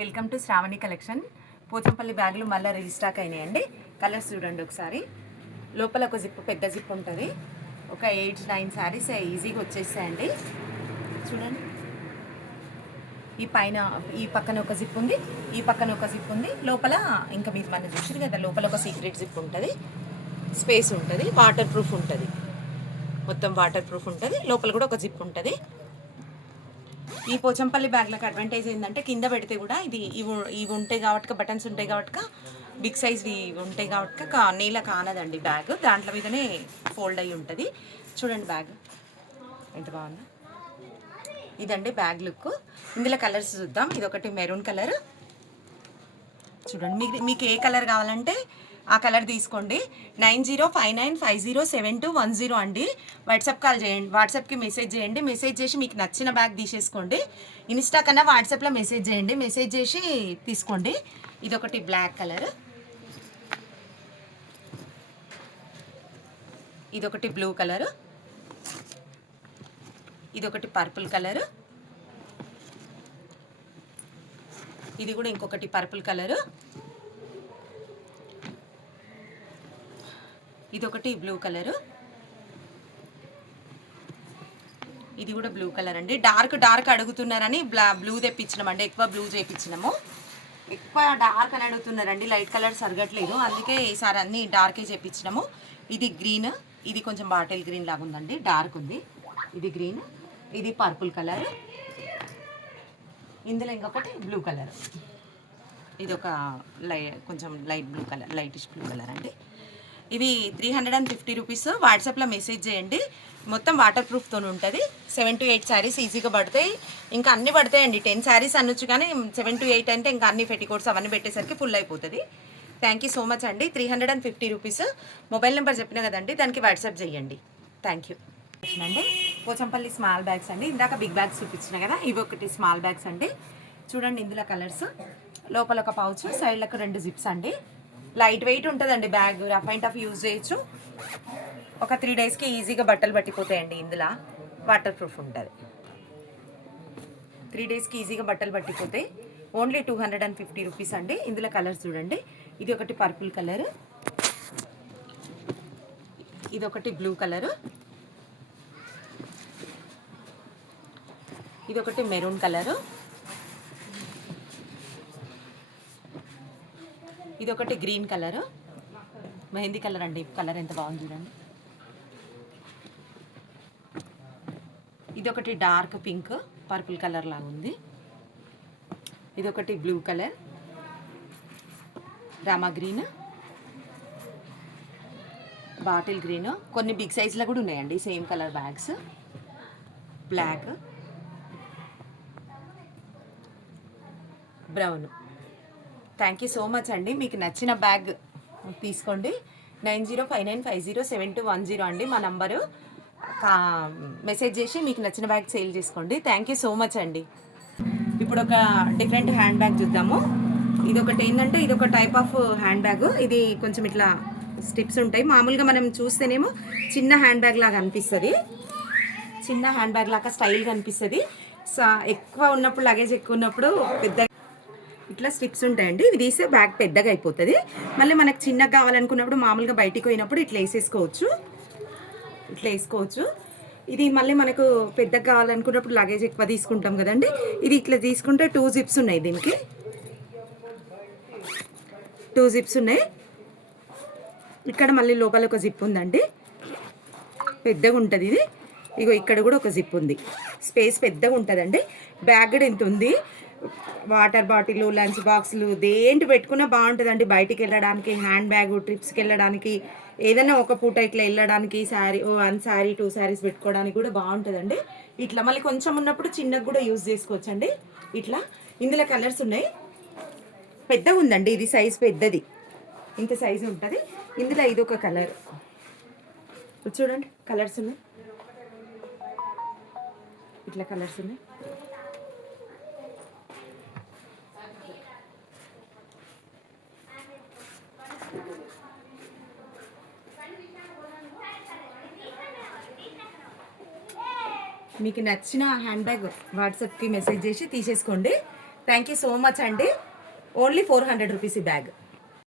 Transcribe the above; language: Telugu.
Welcome to Sravani collection. Pochampally బ్యాగులు మళ్ళీ రీస్టాక్ అయినాయండి. కలర్స్ చూడండి ఒకసారి. లోపల ఒక జిప్, పెద్ద జిప్ ఉంటుంది. ఒక 8-9 శారీస్ ఈజీగా వచ్చేస్తాయండి. చూడండి, ఈ పైన ఈ పక్కన ఒక జిప్ ఉంది, ఈ పక్కన ఒక జిప్ ఉంది. లోపల ఇంకా మీరు మన చూసారు కదా, లోపల ఒక సీక్రెట్ జిప్ ఉంటుంది, స్పేస్ ఉంటుంది, వాటర్ ప్రూఫ్ ఉంటుంది, మొత్తం వాటర్ ప్రూఫ్ ఉంటుంది. లోపల కూడా ఒక జిప్ ఉంటుంది. ఈ పోచంపల్లి బ్యాగ్లకు అడ్వాంటేజ్ ఏంటంటే కింద పెడితే కూడా ఇవి ఉంటాయి కాబట్టి, బటన్స్ ఉంటాయి కాబట్టి, బిగ్ సైజ్ ఉంటాయి కాబట్టి నీళ్ళ కానదండి బ్యాగ్. దాంట్లో మీదనే ఫోల్డ్ అయ్యి ఉంటుంది. చూడండి బ్యాగ్ ఎంత బాగుందో. ఇదండి బ్యాగ్ లుక్. ఇందులో కలర్స్ చూద్దాం. ఇది ఒకటి మెరూన్ కలర్. చూడండి, మీకు ఏ కలర్ కావాలంటే ఆ కలర్ తీసుకోండి. 9059507210 అండి. వాట్సాప్ కాల్ చేయండి, వాట్సాప్కి మెసేజ్ చేయండి. మెసేజ్ చేసి మీకు నచ్చిన బ్యాగ్ తీసేసుకోండి. ఇన్స్టా కన్నా వాట్సాప్లో మెసేజ్ చేయండి, మెసేజ్ చేసి తీసుకోండి. ఇదొకటి బ్లాక్ కలర్, ఇదొకటి బ్లూ కలర్, ఇదొకటి పర్పుల్ కలర్, ఇది కూడా ఇంకొకటి పర్పుల్ కలరు, ఇదొకటి బ్లూ కలరు, ఇది కూడా బ్లూ కలర్ అండి. డార్క్ అడుగుతున్నారని బ్లూ తెప్పించినామండి. ఎక్కువ బ్లూ చేయించినాము. ఎక్కువ డార్క్ అని అడుగుతున్నారండి, లైట్ కలర్ సరగట్లేదు, అందుకే ఈసారి అన్నీ డార్కే చేయించినాము. ఇది గ్రీన్, ఇది కొంచెం బాటిల్ గ్రీన్ లాగా ఉందండి, డార్క్ ఉంది. ఇది గ్రీన్, ఇది పర్పుల్ కలర్, ఇందులో ఇంకొకటి బ్లూ కలర్, ఇది ఒక కొంచెం light blue colour, lightish blue colour అండి. ఇవి 350 రూపీస్. వాట్సాప్లో మెసేజ్ చేయండి. మొత్తం వాటర్ ప్రూఫ్తో ఉంటుంది. 7 to 8 శారీస్ ఈజీగా పడతాయి. ఇంకా అన్నీ పడతాయండి. 10 శారీస్ అనొచ్చు, కానీ 7 to 8 అంటే ఇంకా అన్ని పెట్టికోట్స్ అవన్నీ పెట్టేసరికి ఫుల్ అయిపోతుంది. థ్యాంక్ యూ సో మచ్ అండి. 350 రూపీస్. మొబైల్ నెంబర్ చెప్పినా కదండి, దానికి వాట్సాప్ చేయండి. థ్యాంక్ యూ అండి. పోచంపల్లి స్మాల్ బ్యాగ్స్ అండి. ఇందాక బిగ్ బ్యాగ్స్ చూపించిన కదా, ఇవి ఒకటి స్మాల్ బ్యాగ్స్ అండి. చూడండి, ఇందులో కలర్స్. లోపల ఒక పౌచ్, సైడ్లకు 2 జిప్స్ అండి. లైట్ వెయిట్ ఉంటుందండి bag, rough and tough use చేయొచ్చు. ఒక 3 డేస్కి ఈజీగా బట్టలు పట్టిపోతాయండి. ఇందులో వాటర్ ప్రూఫ్ ఉంటుంది. 3 డేస్కి ఈజీగా బట్టలు పట్టిపోతాయి. ఓన్లీ 250 రూపీస్ అండి. ఇందులో కలర్స్ చూడండి. ఇది ఒకటి పర్పుల్ కలర్, ఇది ఒకటి బ్లూ కలరు, ఇది ఒకటి మెరూన్ కలరు, ఇది ఒకటి గ్రీన్ కలరు, మెహందీ కలర్ అండి. కలర్ ఎంత బాగుంది చూడండి. ఇదొకటి డార్క్ పింక్, పర్పుల్ కలర్ లాగా ఉంది. ఇదొకటి blue colour, Rama green, bottle green. కొన్ని బిగ్ సైజ్లో కూడా ఉన్నాయండి same colour bags. Black, brown. Thank you so much అండి. మీకు నచ్చిన బ్యాగ్ తీసుకోండి. 9059507210 అండి మా నంబరు. మెసేజ్ చేసి మీకు నచ్చిన బ్యాగ్ సేల్ చేసుకోండి. థ్యాంక్ యూ సో మచ్ అండి. ఇప్పుడు ఒక డిఫరెంట్ హ్యాండ్ బ్యాగ్ చూద్దాము. ఇదొకటి ఏంటంటే, ఇదొక టైప్ ఆఫ్ హ్యాండ్ బ్యాగ్. ఇది కొంచెం ఇట్లా స్టిప్స్ ఉంటాయి. మామూలుగా మనం చూస్తేనేమో చిన్న హ్యాండ్ బ్యాగ్ లాగా అనిపిస్తుంది, చిన్న హ్యాండ్ బ్యాగ్ లాగా స్టైల్గా అనిపిస్తుంది. ఎక్కువ ఉన్నప్పుడు, లగేజ్ ఎక్కువ ఉన్నప్పుడు పెద్ద ఇట్లా స్ట్రిప్స్ ఉంటాయండి. ఇవి తీస్తే బ్యాగ్ పెద్దగా అయిపోతుంది. మళ్ళీ మనకు చిన్నగా కావాలనుకున్నప్పుడు మామూలుగా బయటికి పోయినప్పుడు ఇట్లా వేసేసుకోవచ్చు, ఇట్లా వేసుకోవచ్చు. ఇది మళ్ళీ మనకు పెద్దగా కావాలనుకున్నప్పుడు లగేజ్ ఎక్కువ తీసుకుంటాం కదండి. ఇది ఇట్లా తీసుకుంటే 2 జిప్స్ ఉన్నాయి. దీనికి 2 జిప్స్ ఉన్నాయి. ఇక్కడ మళ్ళీ లోపల ఒక జిప్ ఉందండి, పెద్దగా ఉంటుంది ఇది. ఇగో ఇక్కడ కూడా ఒక జిప్ ఉంది, స్పేస్ పెద్దగా ఉంటుందండి. బ్యాగ్ కూడా ఇంత ఉంది. వాటర్ బాటిల్, లంచ్ బాక్సులు దేంటి పెట్టుకున్నా బాగుంటుందండి. బయటికి వెళ్ళడానికి, హ్యాండ్ బ్యాగ్, ట్రిప్స్కి వెళ్ళడానికి, ఏదైనా ఒక పూట ఇట్లా వెళ్ళడానికి, 1 శారీ 2 శారీస్ పెట్టుకోవడానికి కూడా బాగుంటుందండి. ఇట్లా మళ్ళీ కొంచెం ఉన్నప్పుడు చిన్నగా కూడా యూజ్ చేసుకోవచ్చండి. ఇట్లా ఇందులో కలర్స్ ఉన్నాయి. పెద్దగా ఉందండి ఇది, సైజ్ పెద్దది, ఇంత సైజు ఉంటుంది. ఇందులో ఇది ఒక కలర్ చూడండి, కలర్స్ ఉన్నాయి. ఇట్లా కలర్స్ ఉన్నాయి. మీకు నచ్చిన హ్యాండ్ బ్యాగ్ వాట్సాప్కి మెసేజ్ చేసి తీసేసుకోండి. థ్యాంక్ యూ సో మచ్ అండి. ఓన్లీ 400 రూపీస్ ఈ బ్యాగ్.